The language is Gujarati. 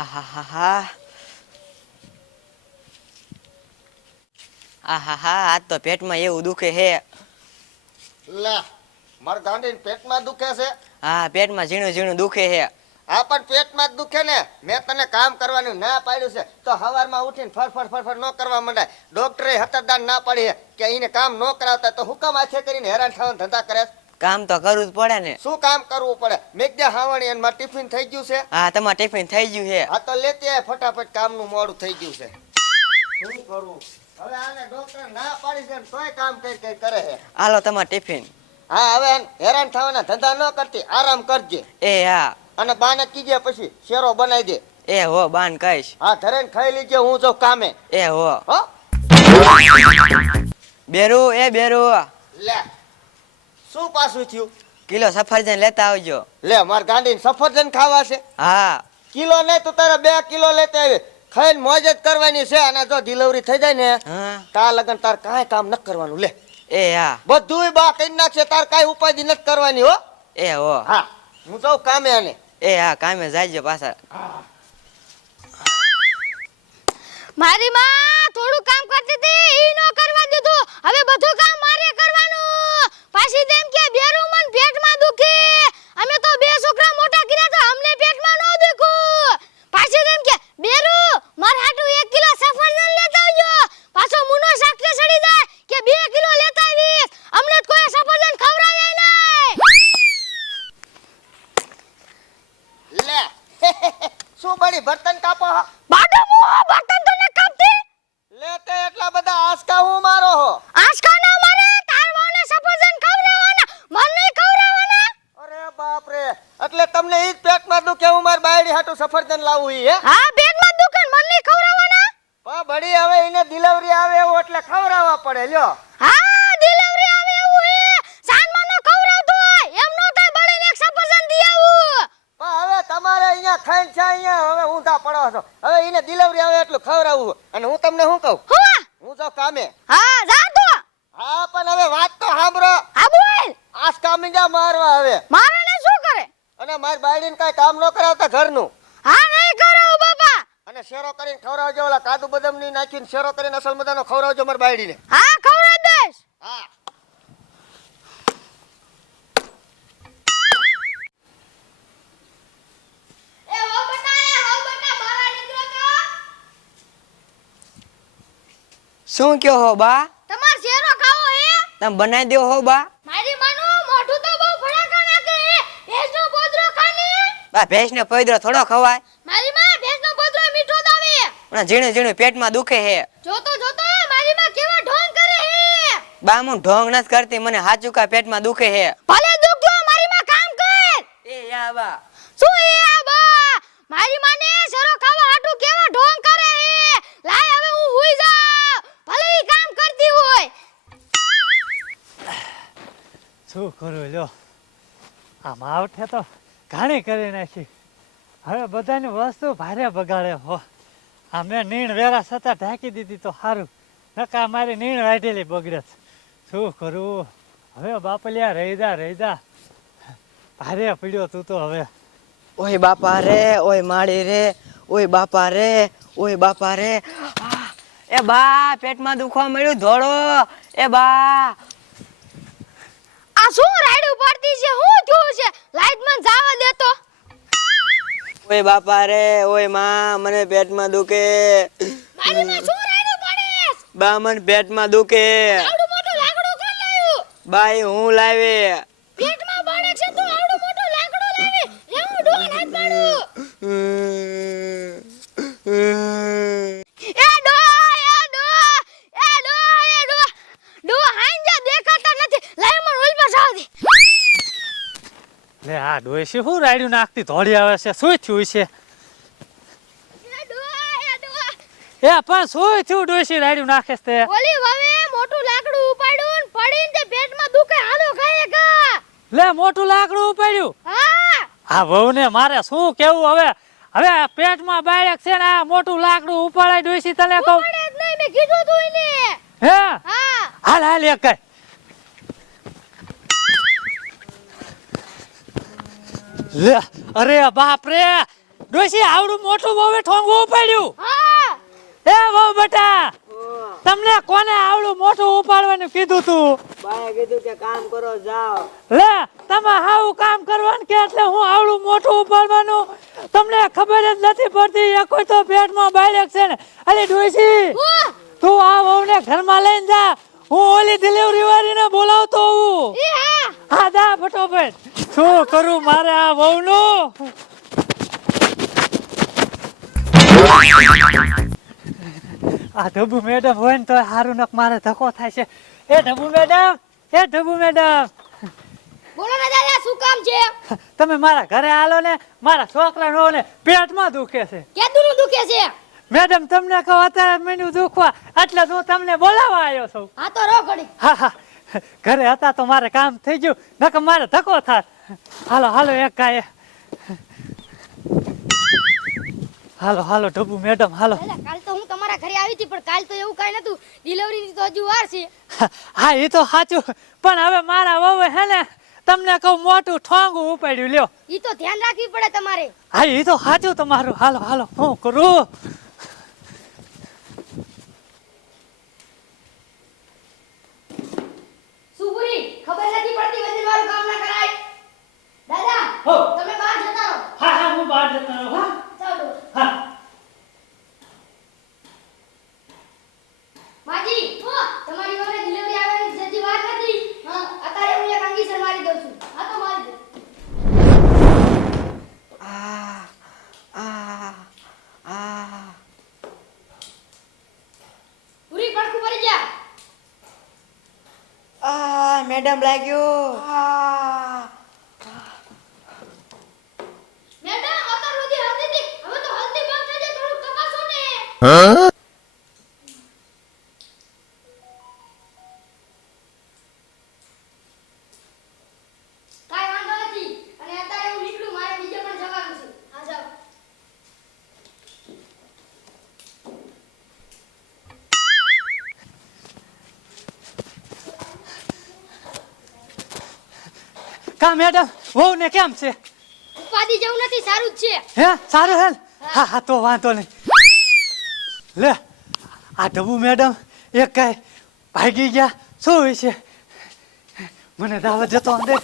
આહાહાહા. આહાહા આ તો પેટમાં એવું દુખે હે. લે માર ગાંડીને પેટમાં દુખે છે? હા પેટમાં ઝીણું ઝીણું દુખે હે. આ પણ પેટમાં જ દુખે ને? મેં તને કામ કરવાનું ના પાડ્યું છે તો સવારમાં ઉઠીને ફરફડ ફરફડ ન કરવા માંડાય. ડોક્ટરે હતરદાન ના પાડી કે એને કામ ન કરાવતા તો હુકમ આછે કરીને હેરાન થવાના ધંધા કરે છે? કામ તો કરવું જ પડે ને. શું કામ કરવું પડે? મેં હાવણી માર ટિફિન થઈ ગયું છે? હા તમારે ટિફિન થઈ ગયું છે. આ તો લેતી આય ફટાફટ કામનું મોડું થઈ ગયું છે. શું કરું? હવે આને ડોક્ટર ના પાડી છે તોય કામ કઈ કઈ કરે છે. હાલો તમારે ટિફિન. હા હવે હેરાન થવાના ધંધા ન કરતી આરામ કરજે. એ હા. અને બાને કીજે પછી શેરો બનાવી દે. એ હો બાન કહીશ. હા ધરે ખાઈ લીજે હું જો કામે. એ હો. હો? બેરુ એ બેરુ. લે. શું પાછું થયું? કિલો સફરજન લેતા આવજો. લે માર ગાંડી સફરજન ખાવા છે? હા. કિલો નહીં તો તારે બે કિલો લેતા આવી. ખાઈને મોજ જ કરવાની છે અને જો ડિલિવરી થઈ જાય ને હા. તા લગન તાર કાંઈ કામ ન કરવાનું. લે. એ હા. બધુંય બા કરી નાખશે તાર કાંઈ ઉપાધિ નથી કરવાની હો. એ હો. હા. હું જાઉં કામે આને. એ હા કામે જાયજો પાછા. મારી માં થોડું કામ કરતી હતી ઈ નો કરવા દીધું. હવે બધું કામ પાછી તેમ કે બેરું મન પેટમાં દુખે. અમે તો બે છોકરા મોટા કર્યા તો અમને પેટમાં ન દુખું પાછી તેમ કે બેરુ માર હાટુ 1 કિલો સફરજન લેતા આવજો. પાછો મુનો સાકરે સડી જાય કે 2 કિલો લેતા આવી અમને કોઈ સફરજન ખવરાય નહીં. લે. શું બળી બર્તન કાપો બાડો મો બર્તન તો ન કાપતી લે તે એટલા બધા આસકા હું મારો હો આંચકા ના મારે તારવાને સફરજન ખવડાવવાના મન નહીં ખવડાવવાના અરે બાપ રે એટલે તમને ઈ જ પેટમાં દુખે હું માર બાયડી હાટુ સફરજન લાવું ઈ હે? હા પેટમાં દુખે મન નહીં ખવરાવવાના પણ બડી હવે એને ડિલિવરી આવે એવું એટલે ખવરાવવા પડે લ્યો. હા ડિલિવરી આવે એવું હે સાનમાં ન ખવરાવતો હોય એમ નો થાય બળીને એક સફરજન દી આવું. પણ હવે તમારે અહીંયા ખાઈ છે અહીંયા હવે ઊંધા પડો છો. હવે એને ડિલિવરી આવે એટલું ખવડાવવું. અને હું તમને શું કહું? હું જો કામે. હા જા તો. હા પણ હવે વાત તો સાંભળો. આ બોલ. આસ કામિંગા મારવા હવે. મારે મારી બાયડીને કાંઈ કામ ન કરાવતા ઘરનું. હા નહીં કરાવું બાપા. અને શેરો કરીને ખવડાવજો ઓલા કાજુ બદામની નાખીને શેરો કરીને અસલ મજાનો ખવડાવજો મારી બાયડીને. હા ખવડાવી દઈશ. હા. શું કયો હો બા? તમાર શેરો ખાવો હે? તમે બનાવી દો હો બા મારી માનું મોઢું તો બહુ ભડાકા નાખે હે ભેંસનો પોદરો ખાની બા ભેંસને પૈદરો થોડો ખવાય. મારી માં ભેંસનો પોદરો મીઠો દાવે પણ ઝીણું ઝીણું પેટમાં દુખે હે. જોતો જોતો મારી માં કેવા ઢોંગ કરે હે. બા હું ઢોંગ નથી કરતી મને હાચું કા પેટમાં દુખે હે. ભલે દુખજો મારી માં કામ કર. એ યા બા. શું એ આ બા? મારી માને સરો ખાવા હાટુ કેવા ઢોંગ કરે હે? લાય હવે હું હુઈ જા ભલે ઈ કામ કરતી હોય. શું કરું લ્યો? આ માવઠે તો. ઘણી કરી નાખી. હવે બધાની વસ્તુ ભારે બગાડે હો. આ મેં નીણ વેરા છતાં ઢાંકી દીધી તો સારું નકા મારી નીણ વાઢેલી બગડે શું કરું? હવે બાપલિયા રહી રહીદા રહી ભારે પીડ્યો તું તો હવે. ઓય બાપા રે, ઓય માળી રે, ઓય બાપા રે, ઓય બાપા રે! એ બા, પેટમાં દુખવા મળ્યું, ધોળો. એ બા આ શું રાઈડ પડતી છે? હું થયું છે? લાઈટમાં જાવા દેતો ઓય બાપા રે ઓયમાં મને પેટમાં દુખે. મારી માં શું રાયડું પડે? બા મને પેટમાં દુખે. આવડું મોટું લાકડું કોણ લાવ્યું? બાઈ હું લાવી પેટમાં બળે છે તો આવડું મોટું લાકડું લાવી એ હું ડોળ હાથ પાડું એ ડો એ ડો એ ડો એ ડો ડો હાંજા દેખાતા નથી લાય મને ઓલ પર જાવ દે લે આ ડોયસી શું રાડ્યું નાખતી ધોળી આવે છે શું થયું છે? એ પણ શું થયું ડોયસી રાડ્યું નાખે છે ઓલી હવે મોટું લાકડું ઉપાડ્યું ને પડીને તે પેટમાં દુખે હાલો ખાય કા લે મોટું લાકડું ઉપાડ્યું? હા. આ વહુને મારે શું કેવું હવે? હવે પેટમાં બાળક છે ને આ મોટું લાકડું ઉપાડાઈ ડોસી તને કહું? ઉપાડે જ નહીં મેં કીધું તું એને. હે? હા. હાલ હાલ એક કઈ. લે અરે બાપ રે ડોશી આવડું મોટું બહુ ઠોંગું ઉપાડ્યું. એ બહુ બેટા તમને કોને આવડું મોટું ઉપાડવાનું કીધું તું? બાએ કીધું કે કામ કરો જાઓ. લે તમે હાવું કામ કરવાનું કે એટલે હું આવડું મોટું ઉપાડવાનું? તમને ખબર જ નથી પડતી એ કોઈ તો પેટમાં બાળક છે ને. અલી ડોસી તું આ વહુને ઘરમાં લઈને જા. હું ઓલી ડિલિવરી વાળીને દા ફટોફટ. શું કરું મારે આ વહુનું? આ ધબુ મેડમ હોય ને તો સારું નક મારે ધક્કો થાય છે. એ ધબુ મેડમ એ ધબુ મેડમ. બોલો ને દાદા શું કામ છે? તમે મારા ઘરે આલો ને મારા છોકરા ને પેટમાં દુખે છે. કેદુનું દુખે છે? મેડમ તમને કહો અત્યારે મેન્યુ દુખવા એટલે હું તમને બોલાવવા આવ્યો છું. હા તો રો ઘડી. હા હા. ઘરે હતા તો મારે કામ થઈ ગયું નકર મારે ધક્કો થાય. હાલો હાલો એક કાય હાલો હાલો ઢબુ મેડમ હાલો. કાલ તો હું તમારા ઘરે આવી હતી પણ કાલ તો એવું કાંઈ નતું ડિલિવરીની તો હજુ વાર છે. હા એ તો સાચું પણ હવે મારા વહુ હે ને તમને કહું મોટું ઠોંગું ઉપાડ્યું લ્યો. એ તો ધ્યાન રાખવી પડે તમારે. હા એ તો સાચું તમારું. હાલો હાલો હું કરું સુગુરી ખબર નથી પડતી વજન વાળું કામ ના કરાય દાદા હો. તમે બહાર જતા રહો હા હા હું બહાર જતો રહું હા ચાલો હા માજી તમારી વારે ડિલિવરી આવવાની જજી વાર નથી હા અત્યારે હું એક અંગીસર મારી દઉં છું હા તો મારી દો આ આ આ પૂરી પડખું પડી જા આ મેડમ લાગ્યો. મેડમ અત્યાર સુધી હલ્દી હતી હવે તો હલ્દી બંધ થઈ જાય થોડું તપાસો ને. કા મેડમ વહુ ને કેમ છે? ઉપાદી જવું નથી સારું જ છે. હે સારું હે હા હા તો વાંધો નહીં. લે આ ડબુ મેડમ એક કઈ ભાગી ગયા. શું હોય છે? મને દાવત જતો અંદર